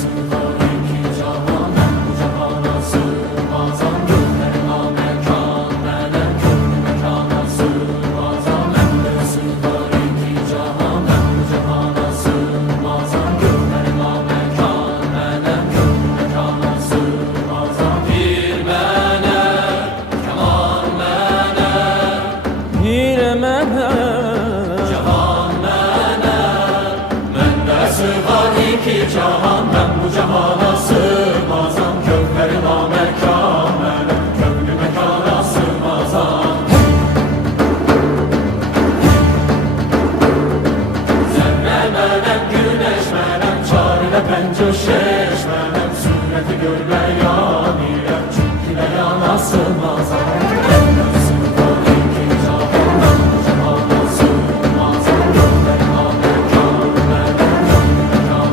sığar iki cahan, ben bu cihana sığmazam. Gönlüme mekan, melek gönlü mekana sığmazam. Bende sığar iki cahan, ben bu cihana sığmazam. Gönlüme mekan, melek gönlü mekana sığmazam. Bir melek, keman melek, bir melek, cahan melek. Bende sığar iki cahan, ben bu cihana sığmazam. Gönlüme mekan, melek gönlü mekana sığmazam. Zerre melek, güneş melek, çarede pencü şeş melek.